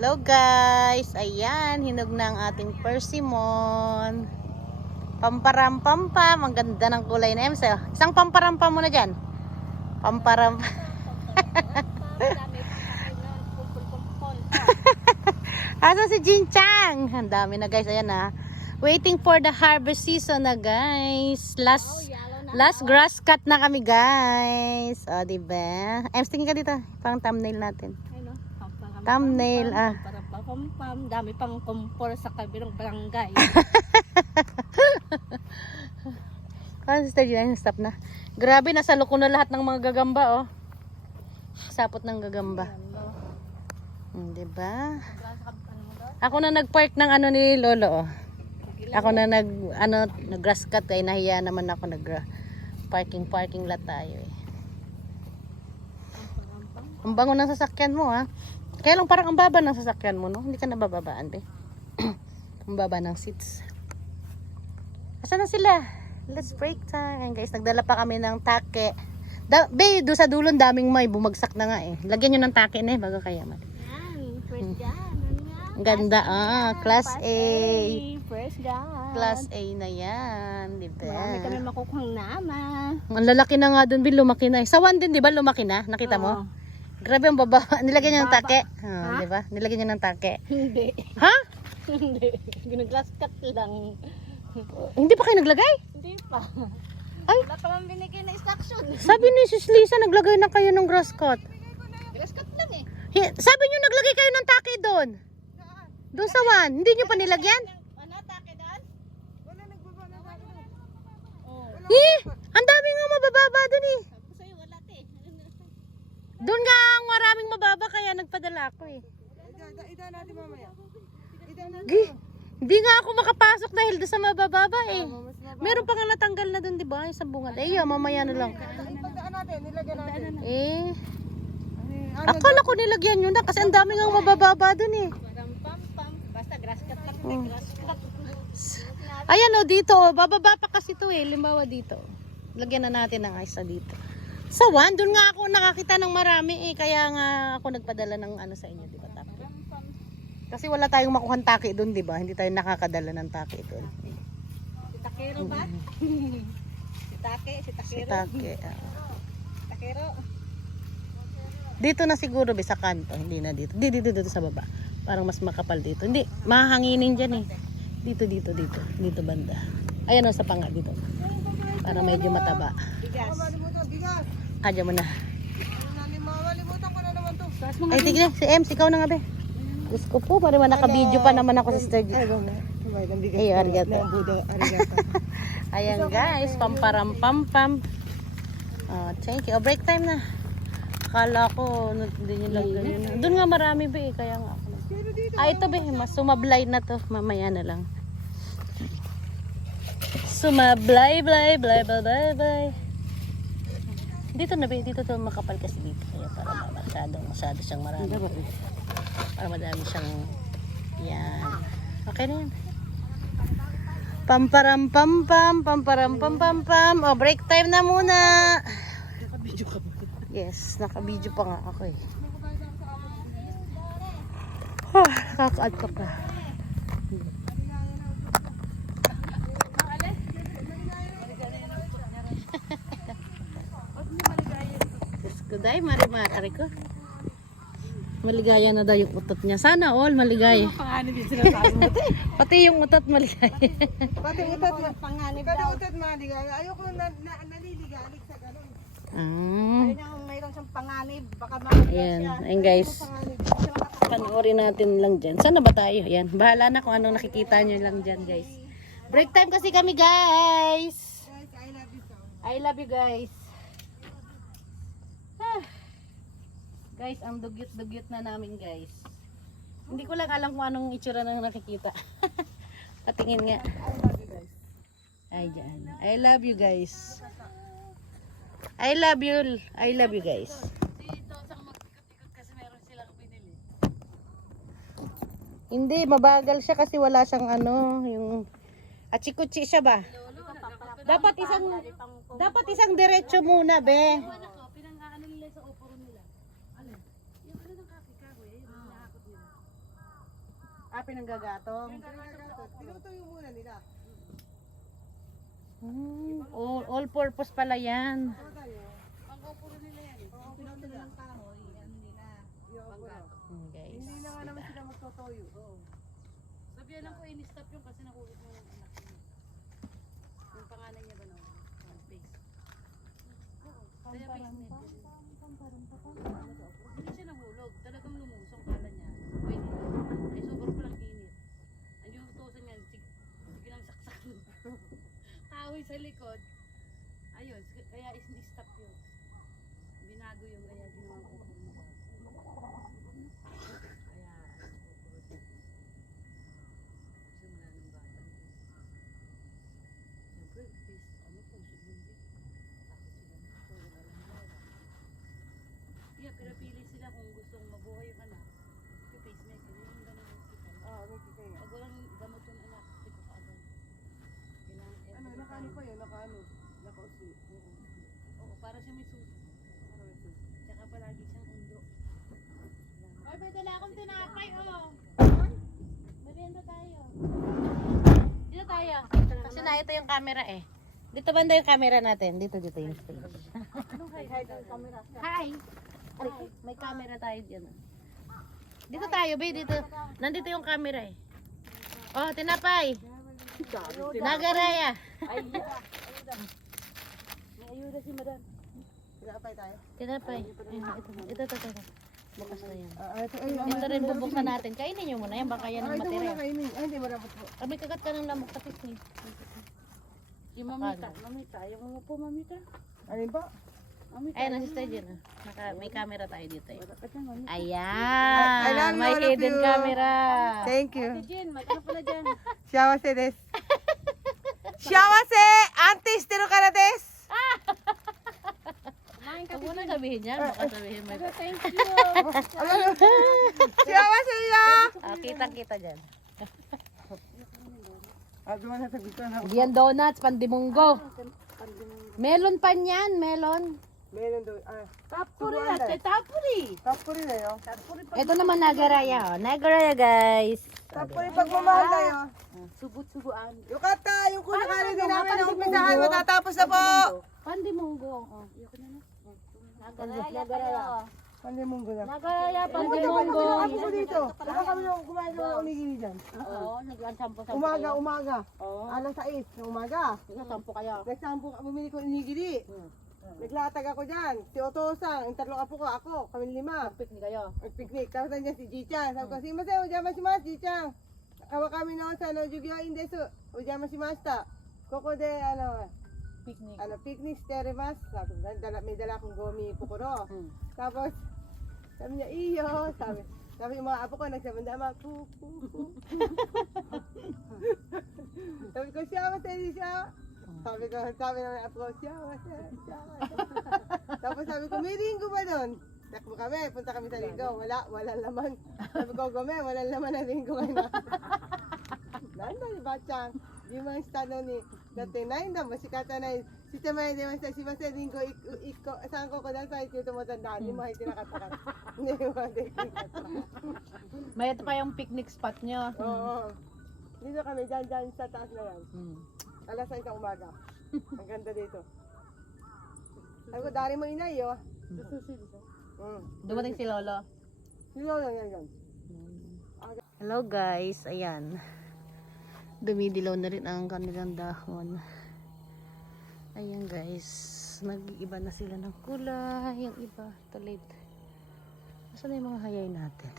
Hello guys, ayan, hinog na ang ating persimmon. Pamparampampam, ang ganda ng kulay na Ems. Isang pamparampam mo na dyan. Pamparampa. Asa si Jinchang? Ang dami na guys, ayan na. Waiting for the harvest season na guys. Last grass cut na kami guys. O, diba? Ems, tingin ka dito. Pang thumbnail natin. Thumbnail, dami pang kumpor sa kabilang barangay. Sister Gina, stop na. Grabe, nasa loko na lahat ng mga gagamba, oh. Sapot ng gagamba. Diba? Ako na nag-park ng ano ni Lolo, oh. Ako na nag-grass cut, kaya nahiya naman ako parking lot tayo, eh. Ang bango ng sasakyan mo, ha. Kaya lang parang ang baba ng sasakyan mo, no? Hindi ka nabababaan, be. Ang baba ng seats. Asan na sila? Let's break time. Ayan, guys, nagdala pa kami ng take. Be, doon sa dulon daming may bumagsak na nga, eh. Lagyan nyo ng take na, eh, bago kaya man. Yan, fresh gun. Ang ganda, Class A. Fresh gun. Class A na yan, di ba? Marami kami makukuhang nama. Ang lalaki na nga doon, Bill, lumaki na. Sa one din, di ba, lumaki na? Nakita mo? Grabe ang baba. Nilagyan niya ng take. Di ba? Nilagyan niya ng take. Hindi. Ha? Hindi. Ginaglass cut lang. Hindi pa kayo naglagay? Hindi pa. Ay. Wala pa man binigay na instruction. Sabi ni Sis Lisa, naglagay na kayo ng grass cut. Grass cut lang eh. Sabi niyo naglagay kayo ng take doon. Doon sa one. Hindi niyo pa nilagyan? Ano, take doon? Wala nagbaba na doon. Ang dami nga mabababa doon, eh. Sabi sa'yo, wala te. Doon nga ang maraming mababa, kaya nagpadala ako, eh. Ida natin mamaya. Hindi nga ako makapasok dahil doon sa mabababa, eh. Meron pa nga natanggal na doon, di ba? Isang bunga. Mamaya na lang. Pagdaan natin, nilagyan natin. Akala ko nilagyan yun na kasi ang dami nga mabababa doon, eh. Basta grass cut lang. Grass cut. Ayan, dito, bababa pa kasi ito, eh. Limbawa dito. Lagyan na natin ng isa dito. Sa one, doon nga ako nakakita ng marami, eh. Kaya nga ako nagpadala ng ano sa inyo, di ba? Take. Kasi wala tayong makuhang take doon, di ba? Hindi tayo nakakadala ng take doon. Si Takero ba? Si Takero. Si take. Takero. Dito na siguro, be, sa kanto. Hindi na dito. Dito sa baba. Parang mas makapal dito. Hindi, mahanginin dyan, eh. Dito banda. Ayan, sa panga dito. Para medyo mataba. Bigas. Adya mo na. Malimutan ko na naman to. Ay, tignan. Si Ems, ikaw na nga, be. Diyos ko po, parang naka-video pa naman ako, Sister G. Ay, arigato. Ayan, guys. Pamparampampam. Thank you. Break time na. Akala ko, hindi nyo lang ganyan. Doon nga marami, be. Kaya nga ako. Ito, be. Mas sumablay na to. Mamaya na lang. Sumablay, blay. Dito na, be. Dito to makapal kasi dito. Kaya para masyado siyang marami. Para madami siyang yan. Okay na yan. Pamparampampam. Break time na muna. Naka-video ka ba? Yes, naka-video pa nga ako, eh. Kakaad ka pa. Kuday, marimar, ko. Maligaya na daw yung utot niya. Sana all maligaya. Panganib yung sinasabi mo. Pati yung utot maligaya. Pati utot panganib daw. Kada utot maligaya. Ayoko naliligalig sa ganun. Ayun ang mayroon siyang panganib. Baka maligaya Ayan. siya. Ayan guys. Panoorin natin lang dyan. Saan na ba tayo? Ayan. Bahala na kung anong nakikita nyo lang dyan guys. Break time kasi kami guys. I love you guys. Guys, ang dugyot-dugyot na namin guys. Hindi ko lang alam kung anong itsura na nakikita. Patingin nga. Ay, dyan. I love you guys. I love you guys. Hindi, mabagal siya kasi wala siyang yung achikuchi siya ba? Dapat isang diretso muna, be. Pinanggagatong. Tinutuyo muna nila. All purpose pala yan. Ano tayo? Pang-opuro nila yan. Pinutulo ng kahoy, ano nila. Panggato. Guys. Hindi na nga naman sila magtotoyo. Sabihan lang ko, in-stop yung kasi nakulit mo yung anak niya. Yung pangalan niya ba no? Face. Kaya face net. Hindi siya nahulog. Talagang lumusong kala niya. Pwede lang. Ay sobrang palang init. Ang yung utusan niya, sige lang saksak. Kahoy sa likod. Ayun, kaya is-stop yun. Binago yung kaya ginawa ko kung mukha. Kaya, simula ng bata. Siyempre, ano po, subundi. Takot sila na. So, wala lang nila. Yeah, pinapili sila kung gustong mabuhay yung anak. Yung pacemaker, yung gano'n yung kita. Oo, may kita yan. Pag walang gamot yung anak, ito ka agad. Kailangan Ano, nakaano pa yun? Naka-usli. Oo, para siya may susi. Tsaka palagi siyang undo. Ay, may dala akong tinapay, oh. Merienda tayo. Dito tayo. Kasi na ito yung camera eh. Dito banda yung camera natin. Dito yung stage. Hi! Ay, may camera tayo dyan. Dito tayo, be. Dito. Nandito yung camera eh. Oh, tinapay. Nagaraya. May ayuda si madam. Pinapay tayo. Tinapay. Ito. Bukas na yan. Ito Ito rin bubuksan natin. Kainin nyo muna yan. Baka yan ang ito muna matira. kainin. Ay, hindi mo dapat po. May kagat ka ng lamok tapos ni. Yung mamita. Ayaw mo po, mamita. Alin ba? Mamita. Ayan, ang sister dyan. May camera tayo dito eh. I Ayan! love May all of hidden you. camera. Thank you. Jen, magkano pala dyan? Siawase des. Siawase! Antes, tiro ka na des! Kumain ka. Huwag mo na sabihin yan. Baka sabihin mo. Thank you. Siawase ya! Kitang-kita dyan.Agawa na sa gusto na. Diyan donuts, pandimunggo. Melon pa yan, melon. Meron doon. Tapuri na. Tapuri. Tapuri na yun. Ito naman Nagaraya. Nagaraya guys. Tapuri pagmamahal tayo. Subot-subuan. Yukata, yung kunakarin din namin na umpisahan, matatapos na po. Pandimunggo. Oh, ayoko na na. Nagaraya. Pandemunggo na. Nagaraya, Pandemunggo. pandimunggo. Ako dito. Baka kami nung kumain ng unigiri dyan. Oo, nagsampo-sampo. Umaga. Oo. Alas 6 ng umaga. Nagsampo kayo. Nagsampo, bumili ko ng unigiri. Naglatag ako dyan. Si Otosang, yung tatlong apo ko, ako, kami 5. Picnic kayo. Nag-picnic. Tapos nandiyan si Jichang. Sabi ko, si Masay, ujama si Mas, Jichang. Kawa kami noon sa Jugyo Indeso. Ujama si Masta. Koko de, Picnic. picnic sterimas. Sabi ko, may dala akong gomi pukuro. Tapos, sabi niya, iyo. Sabi yung mga apo ko, nagsabandama, sabi ko, siya, Masay, siya. Sabi ng apo ko, siya. Tapos sabi ko, may linggo ba doon? Takbo kami, punta kami sa linggo. Wala laman. Sabi ko, wala laman na linggo ngayon. Nanda, Bachang. Yung mga estado ni dati na yun daw, masikata na yun. Sistema yun, si Masay linggo, saan ko dan sa ito tumutandaan, hindi mo ay tinakatakan. Hindi mo ay tinakatakan. May ito pa yung picnic spot nyo. Oo. Dito kami, dyan sa taas na yan. Alas 6 ng umaga. Ang ganda dito. Sabi ko, dari mo inay, oh. Dumating si Lolo. Sino lang yan. Hello guys, ayan. Dumidilaw na rin ang kanilang dahon. Ayan guys, nag-iiba na sila ng kulay. Yung iba, tulit. Nasaan na yung mga hayay natin?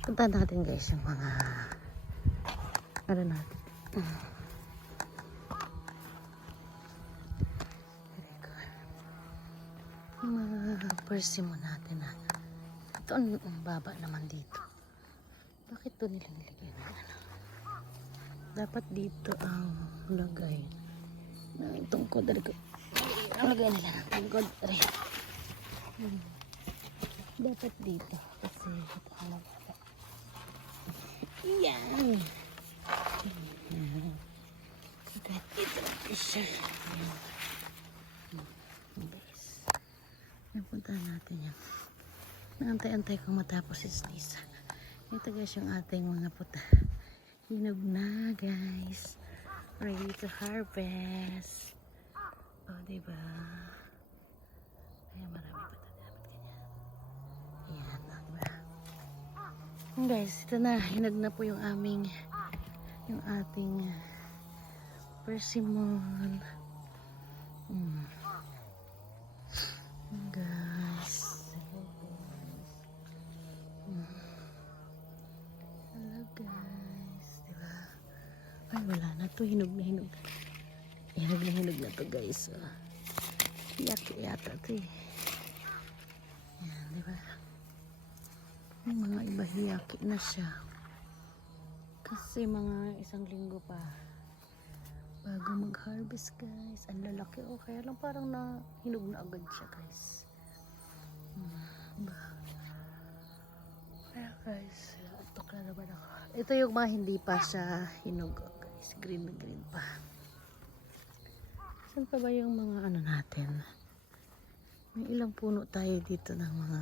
Puntahan natin guys yung mga ano natin. Mga persimo natin na. Ito ang baba naman dito. Bakit to nila nilagay na ano? Dapat dito ang lagay ng tungkod. Ang lagay nila ng tungkod. Dapat dito. Kasi ito ang lagay. Yan! Dapat dito siya. Napuntahan natin yan. Naantay-antay kong matapos si Lisa. Ito guys yung ating mga puta. Hinog na guys. Ready to harvest. O, diba? Ayan, marami pa ito. Dapat ganyan. Ayan, diba? Guys, ito na. Hinog na po yung ating persimmon. Guys. Hello guys. Diba? Ay, wala na to. Hinog na hinog. Hinog na to guys. Yaki yata to eh. Yan, diba? Yung mga iba hiyaki na siya. Kasi mga isang linggo pa bago mag-harvest guys. Ang lalaki. Oh, kaya lang parang hinog na agad siya guys. Kaya guys, atok na naman ako. Ito yung mga hindi pa siya hinog guys. Green na green pa. Saan pa ba yung mga ano natin? May ilang puno tayo dito ng mga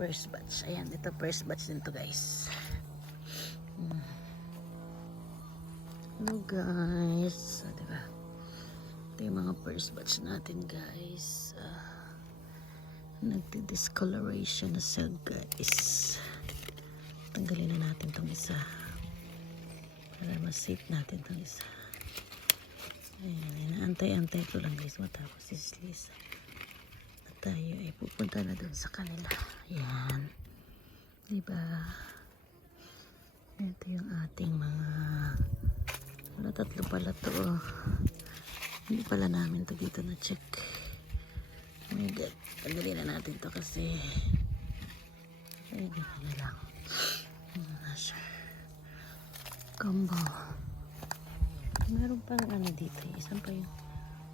first batch. Ayan, ito first batch din to guys. Hello guys. Diba? Ito yung mga first batch natin guys. Nagdi-discoloration na siya guys. Tanggalin na natin tong isa. Para mas-safe natin tong isa. Ayan, antay-antay ko lang guys matapos islis. At tayo ay pupunta na dun sa kanila. Ayan. Diba? Ito yung ating mga tatlo pala to. Hindi pala namin to dito na check. Oh my god. Tanggalin na natin to kasi ay gano'n na lang. Combo. Meron pang ano dito. Isang pa yung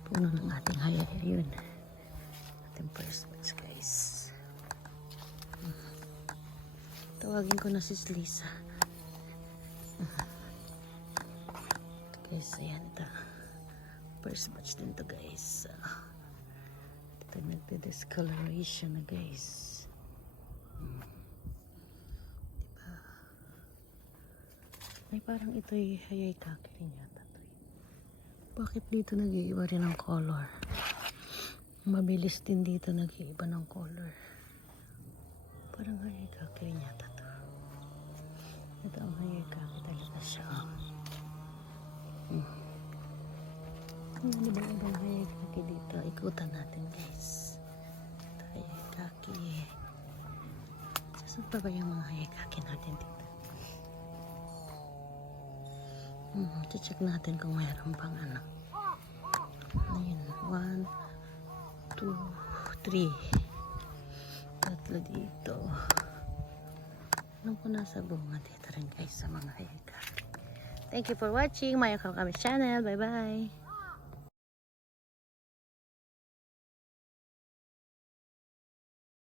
puno ng ating hayay. Yun. Ating first batch guys. Tawagin ko na si Lisa. Guys, ayan ito. First batch din to guys. Ito nagde-discoloration na guys. Diba? Ay parang ito'y hayay kaki rin yata. Bakit dito nag-iiba rin ang color? Mabilis din dito nag-iiba ng color. Parang hayay kaki rin yata to. Ito ang hayay kaki talaga siya. Ano ba ibang hayay kaki dito? Ikutan natin guys. Ito hayay kaki. Saan pa ba yung mga hayay kaki natin dito? Check natin kung mayroon pang ano. Ayun, 1, 2, 3. Tatlo dito. Alam ko nasa bunga dito rin guys sa mga hayay kaki. Thank you for watching my Kami channel. Bye bye.